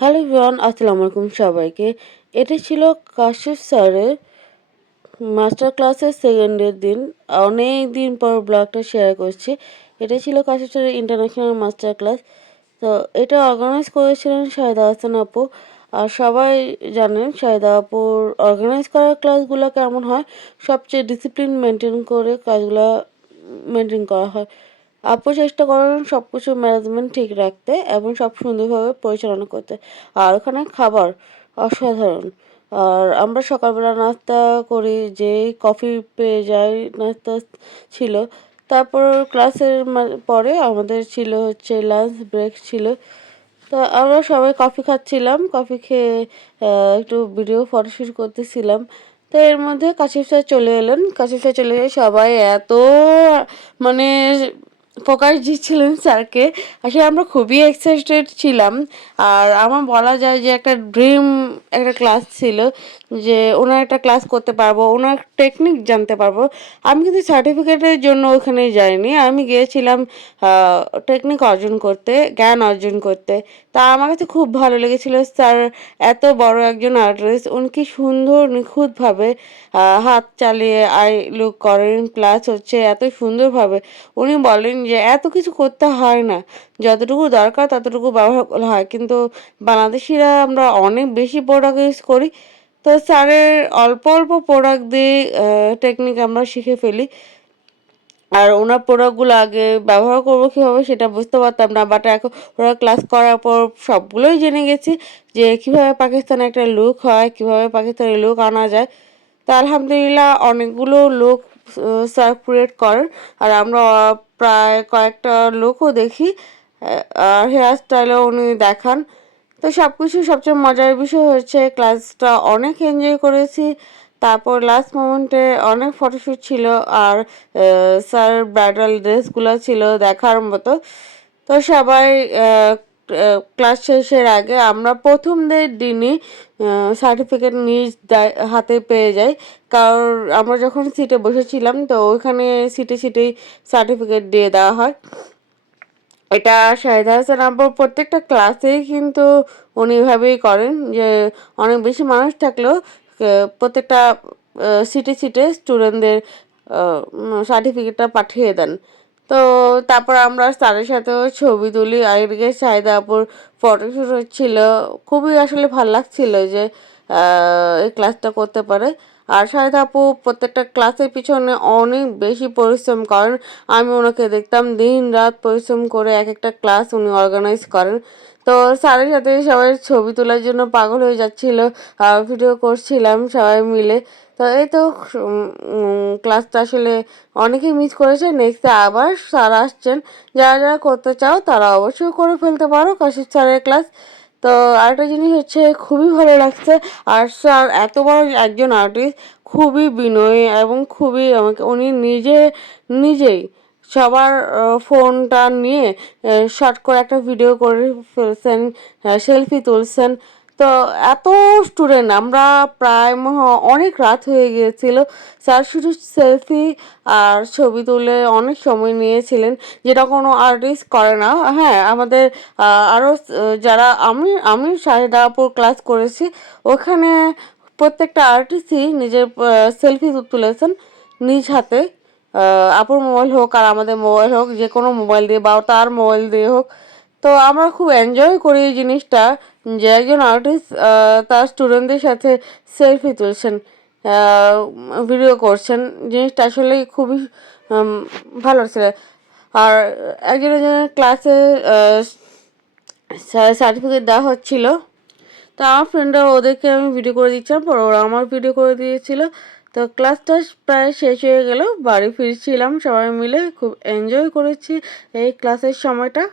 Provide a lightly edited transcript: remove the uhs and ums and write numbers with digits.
Hello everyone, আসসালামু আলাইকুম সবাইকে। এটা ছিল কাশিফ স্যারের মাস্টার ক্লাসের সেকেন্ডের দিন। অনেক দিন পর ব্লগটা শেয়ার করছি। এটা ছিল কাশিফ স্যারের ইন্টারন্যাশনাল মাস্টার ক্লাস। তো এটা অর্গানাইজ করেছিলেন শাহিদা হাসান আপু। আর সবাই জানেন শাহিদা আপুর অর্গানাইজ করা ক্লাসগুলো কেমন হয়, সবচেয়ে ডিসিপ্লিন মেনটেন করে কাজগুলো মেনটেন করা হয়। আপু চেষ্টা করেন সব কিছু ম্যানেজমেন্ট ঠিক রাখতে এবং সব সুন্দরভাবে পরিচালনা করতে। আর ওখানে খাবার অসাধারণ। আর আমরা সকালবেলা নাস্তা করি, যেই কফি পেয়ে যাই নাস্তা ছিল। তারপর ক্লাসের পরে আমাদের ছিল হচ্ছে লাঞ্চ ব্রেক ছিল। তো আমরা সবাই কফি খাচ্ছিলাম, কফি খেয়ে একটু ভিডিও ফটোশ্যুট করতেছিলাম। তো এর মধ্যে কাশিফ স্যার চলে এলেন। কাশিফ স্যার চলে এসে সবাই এত মানে ফোকাস দিচ্ছিলেন স্যারকে। আসলে আমরা খুবই এক্সাইটেড ছিলাম। আর আমার বলা যায় যে একটা ড্রিম একটা ক্লাস ছিল, যে ওনার একটা ক্লাস করতে পারবো, ওনার টেকনিক জানতে পারবো। আমি কিন্তু সার্টিফিকেটের জন্য ওখানে যাইনি, আমি গিয়েছিলাম টেকনিক অর্জন করতে, জ্ঞান অর্জন করতে। তা আমার কাছে খুব ভালো লেগেছিল স্যার এত বড় একজন আর্টিস্ট, উনি কি সুন্দর নিখুঁতভাবে হাত চালিয়ে আই লুক করেন, প্লাস হচ্ছে এত সুন্দরভাবে উনি বলেন যে এত কিছু করতে হয় না, যতটুকু দরকার ততটুকু ব্যবহার করা হয়। কিন্তু বাংলাদেশিরা আমরা অনেক বেশি প্রোডাক্ট ইউজ করি। তো স্যারের অল্প অল্প প্রোডাক্ট দিয়ে টেকনিক আমরা শিখে ফেলি। আর ওনার প্রোডাক্টগুলো আগে ব্যবহার করবো কীভাবে সেটা বুঝতে পারতাম না, বাট এখন ওরা ক্লাস করার পর সবগুলোই জেনে গেছি যে কীভাবে পাকিস্তানে একটা লুক হয়, কীভাবে পাকিস্তানের লুক আনা যায়। তা আলহামদুলিল্লাহ অনেকগুলো লুক স্যার ক্রিয়েট করেন। আর আমরা প্রায় কয়েকটা লুকও দেখি, আর হেয়ার স্টাইলও উনি দেখান। তো সব কিছু সবচেয়ে মজার বিষয় হচ্ছে ক্লাসটা অনেক এনজয় করেছি। তারপর লাস্ট মোমেন্টে অনেক ফটোশ্যুট ছিল। আর স্যার ব্রাইডাল ড্রেসগুলো ছিল দেখার মতো। তো সবাই ক্লাস শেষের আগে আমরা প্রথম দিনই সার্টিফিকেট নিজ হাতে পেয়ে যাই। কারণ আমরা যখন সিটে বসেছিলাম তো ওইখানে সিটে সিটেই সার্টিফিকেট দিয়ে দেওয়া হয়। এটা শাহিদা হাসান আব্বুর প্রত্যেকটা ক্লাসেই কিন্তু উনি এভাবেই করেন, যে অনেক বেশি মানুষ থাকলেও প্রত্যেকটা সিটে সিটে স্টুডেন্টদের সার্টিফিকেটটা পাঠিয়ে দেন। তো তারপর আমরা স্যারের সাথেও ছবি তুলি, আর এদিকে শাহিদা আপুর ফটোশ্যুট হচ্ছিল। খুবই আসলে ভালো লাগছিল যে এই ক্লাসটা করতে পারে। আর শাহিদা আপু প্রত্যেকটা ক্লাসের পিছনে অনেক বেশি পরিশ্রম করেন। আমি ওনাকে দেখতাম দিন রাত পরিশ্রম করে এক একটা ক্লাস উনি অর্গানাইজ করেন। তো স্যারের সাথে সবাই ছবি তোলার জন্য পাগল হয়ে যাচ্ছিল, ভিডিও করছিলাম সবাই মিলে। তো এই তো ক্লাসটা আসলে অনেকেই মিস করেছে। নেক্সটে আবার স্যার আসছেন, যারা যারা করতে চাও তারা অবশ্যই করে ফেলতে পারো কাশিফ স্যারের ক্লাস। তো আরেকটা জিনিস হচ্ছে খুবই ভালো লাগছে। আর স্যার এত বড় একজন আর্টিস্ট, খুবই বিনয়ী এবং খুবই আমাকে উনি নিজেই সবার ফোনটা নিয়ে শর্ট করে একটা ভিডিও করে ফেলছেন, সেলফি তুলছেন। তো এত স্টুডেন্ট আমরা প্রায় অনেক রাত হয়ে গিয়েছিল। স্যার শুধু সেলফি আর ছবি তুলে অনেক সময় নিয়েছিলেন, যেটা কোনো আর্টিস্ট করে না। হ্যাঁ, আমাদের আরও যারা আমি শাহিদা আপুর ক্লাস করেছি, ওখানে প্রত্যেকটা আর্টিস্টই নিজের সেলফি তুলেছেন নিজ হাতে। আপুর মোবাইল হোক আর আমাদের মোবাইল হোক, যে কোনো মোবাইল দিয়ে বা তার মোবাইল দিয়ে হোক। তো আমরা খুব এনজয় করি এই জিনিসটা, যে একজন আর্টিস্ট তার স্টুডেন্টদের সাথে সেলফি তুলছেন, ভিডিও করছেন। জিনিসটা আসলে খুবই ভালো ছিল। আর একজন একজনের ক্লাসে সার্টিফিকেট দেওয়া হচ্ছিল। তো আমার ফ্রেন্ডরা ওদেরকে আমি ভিডিও করে দিচ্ছিলাম, পর ওরা আমার ভিডিও করে দিয়েছিল। তো ক্লাসটা প্রায় শেষ হয়ে গেল, বাড়ি ফিরছিলাম সবাই মিলে। খুব এনজয় করেছি এই ক্লাসের সময়টা।